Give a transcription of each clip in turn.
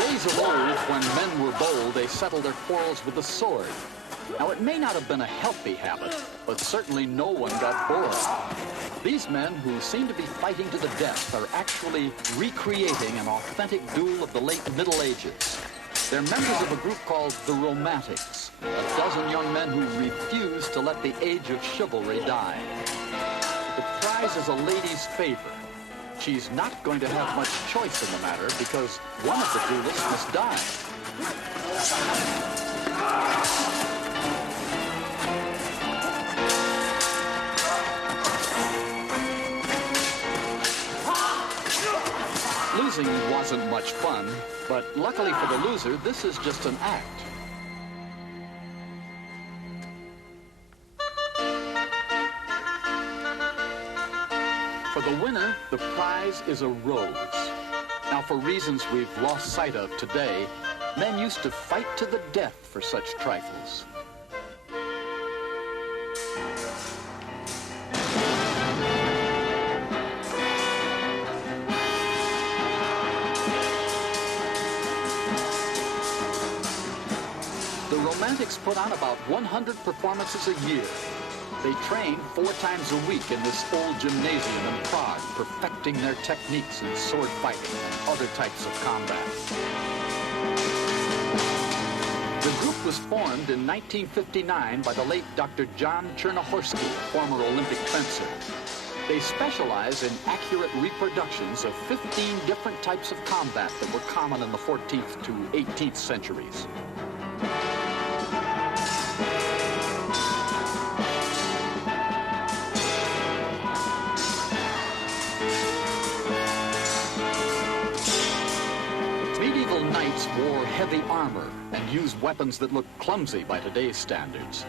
days of old, when men were bold, they settled their quarrels with the sword. Now, it may not have been a healthy habit, but certainly no one got bored. These men, who seem to be fighting to the death, are actually recreating an authentic duel of the late Middle Ages. They're members of a group called the Romantics, a dozen young men who refuse to let the age of chivalry die. The prize is a lady's favor. She's not going to have much choice in the matter because one of the duelists must die. Losing wasn't much fun, but luckily for the loser, this is just an act. For the winner, the prize is a rose. Now, for reasons we've lost sight of today, men used to fight to the death for such trifles. The Romantics put on about 100 performances a year. They train 4 times a week in this old gymnasium in Prague, perfecting their techniques in sword fighting and other types of combat. The group was formed in 1959 by the late Dr. John Chernohorsky, former Olympic fencer. They specialize in accurate reproductions of 15 different types of combat that were common in the 14th to 18th centuries. Medieval knights wore heavy armor and used weapons that looked clumsy by today's standards.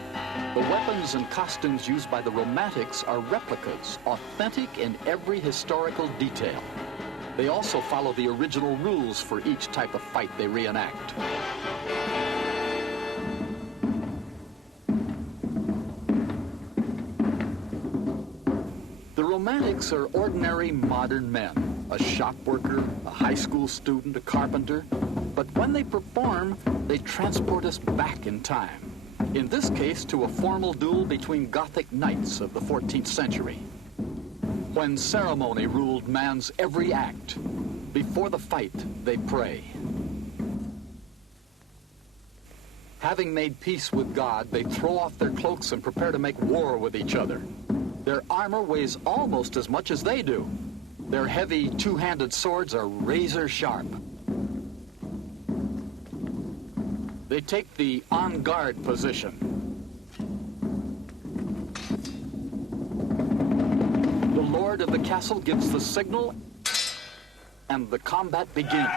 The weapons and costumes used by the Romantics are replicas, authentic in every historical detail. They also follow the original rules for each type of fight they reenact. The Romantics are ordinary modern men. A shop worker, a high school student, a carpenter. But when they perform, they transport us back in time. In this case, to a formal duel between Gothic knights of the 14th century, when ceremony ruled man's every act. Before the fight, they pray. Having made peace with God, they throw off their cloaks and prepare to make war with each other. Their armor weighs almost as much as they do. Their heavy two-handed swords are razor sharp. They take the on-guard position. The lord of the castle gives the signal, and the combat begins.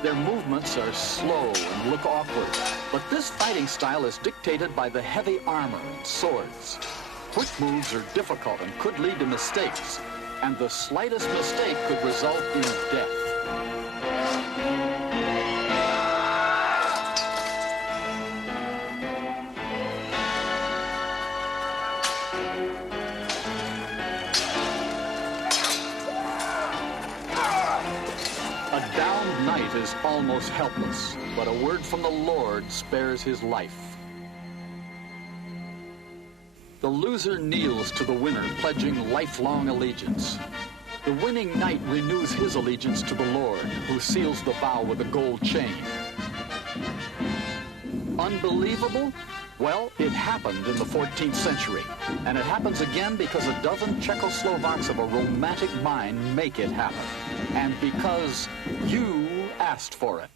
Their movements are slow and look awkward, but this fighting style is dictated by the heavy armor and swords. Quick moves are difficult and could lead to mistakes, and the slightest mistake could result in death. A downed knight is almost helpless, but a word from the Lord spares his life. The loser kneels to the winner, pledging lifelong allegiance. The winning knight renews his allegiance to the Lord, who seals the vow with a gold chain. Unbelievable? Well, it happened in the 14th century, and it happens again because a dozen Czechoslovaks of a romantic mind make it happen, and because you asked for it.